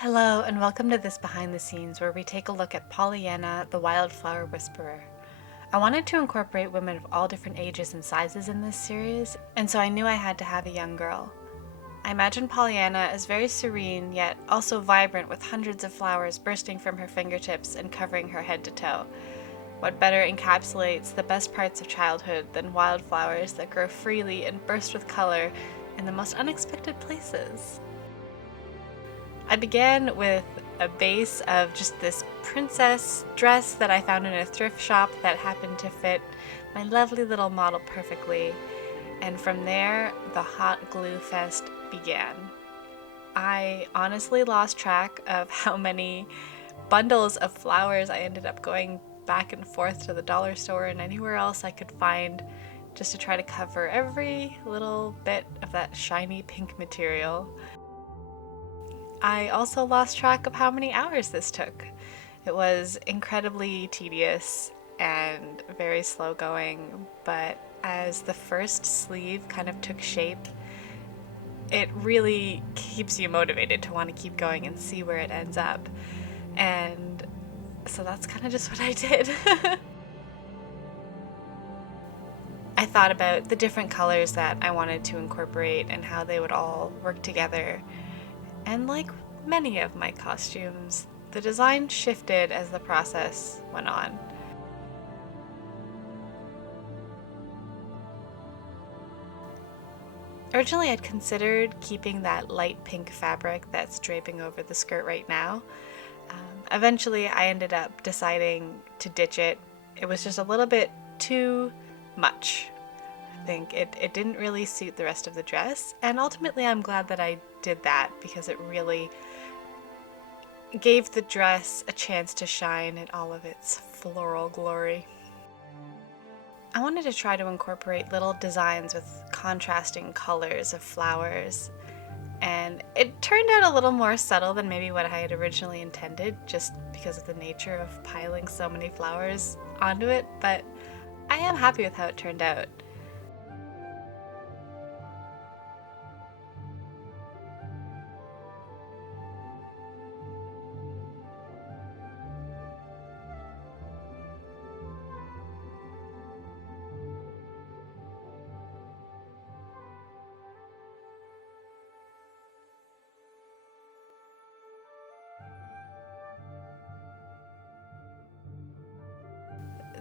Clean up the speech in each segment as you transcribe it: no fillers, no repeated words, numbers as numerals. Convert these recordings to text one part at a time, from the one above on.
Hello, and welcome to this behind the scenes where we take a look at Pollyanna, the Wildflower Whisperer. I wanted to incorporate women of all different ages and sizes in this series, and so I knew I had to have a young girl. I imagine Pollyanna as very serene, yet also vibrant, with hundreds of flowers bursting from her fingertips and covering her head to toe. What better encapsulates the best parts of childhood than wildflowers that grow freely and burst with color in the most unexpected places? I began with a base of just this princess dress that I found in a thrift shop that happened to fit my lovely little model perfectly, and from there, the hot glue fest began. I honestly lost track of how many bundles of flowers I ended up going back and forth to the dollar store and anywhere else I could find just to try to cover every little bit of that shiny pink material. I also lost track of how many hours this took. It was incredibly tedious and very slow going, but as the first sleeve kind of took shape, it really keeps you motivated to want to keep going and see where it ends up. And so that's kind of just what I did. I thought about the different colors that I wanted to incorporate and how they would all work together. And like many of my costumes, the design shifted as the process went on. Originally, I'd considered keeping that light pink fabric that's draping over the skirt right now. Eventually, I ended up deciding to ditch it. It was just a little bit too much. I think it didn't really suit the rest of the dress, and ultimately I'm glad that I did that because it really gave the dress a chance to shine in all of its floral glory. I wanted to try to incorporate little designs with contrasting colors of flowers, and it turned out a little more subtle than maybe what I had originally intended, just because of the nature of piling so many flowers onto it, but I am happy with how it turned out.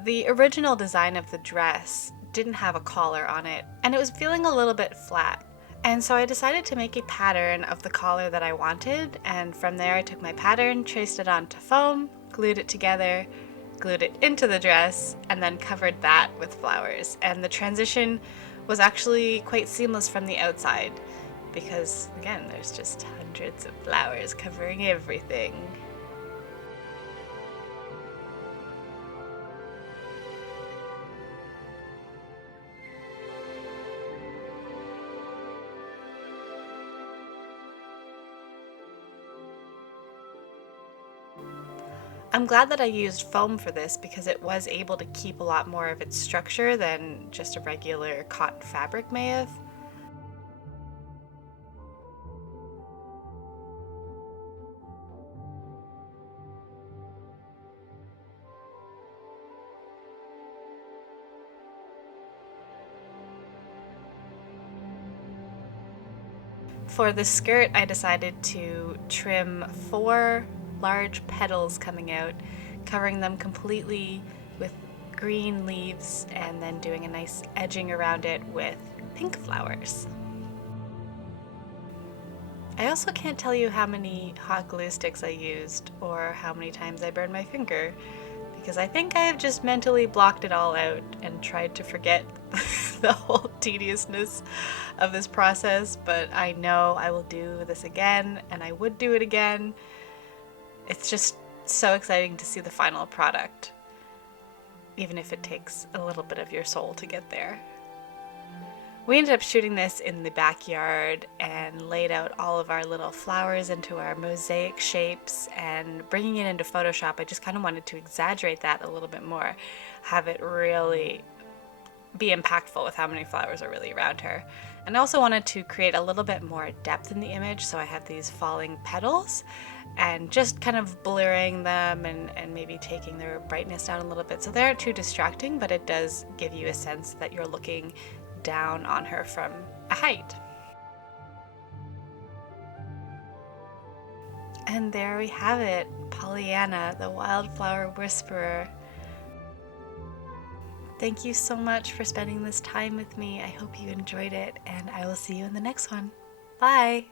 The original design of the dress didn't have a collar on it, and it was feeling a little bit flat. And so I decided to make a pattern of the collar that I wanted, and from there I took my pattern, traced it onto foam, glued it together, glued it into the dress, and then covered that with flowers. And the transition was actually quite seamless from the outside, because again, there's just hundreds of flowers covering everything. I'm glad that I used foam for this because it was able to keep a lot more of its structure than just a regular cotton fabric may have. For the skirt, I decided to trim 4 large petals coming out, covering them completely with green leaves and then doing a nice edging around it with pink flowers. I also can't tell you how many hot glue sticks I used or how many times I burned my finger, because I think I have just mentally blocked it all out and tried to forget the whole tediousness of this process, but I know I will do this again and I would do it again. It's just so exciting to see the final product, even if it takes a little bit of your soul to get there. We ended up shooting this in the backyard and laid out all of our little flowers into our mosaic shapes, and bringing it into Photoshop, I just kind of wanted to exaggerate that a little bit more, have it really be impactful with how many flowers are really around her. And I also wanted to create a little bit more depth in the image, so I have these falling petals and just kind of blurring them and maybe taking their brightness down a little bit so they aren't too distracting, but it does give you a sense that you're looking down on her from a height. And there we have it, Pollyanna, the Wildflower Whisperer. Thank you so much for spending this time with me. I hope you enjoyed it, and I will see you in the next one. Bye!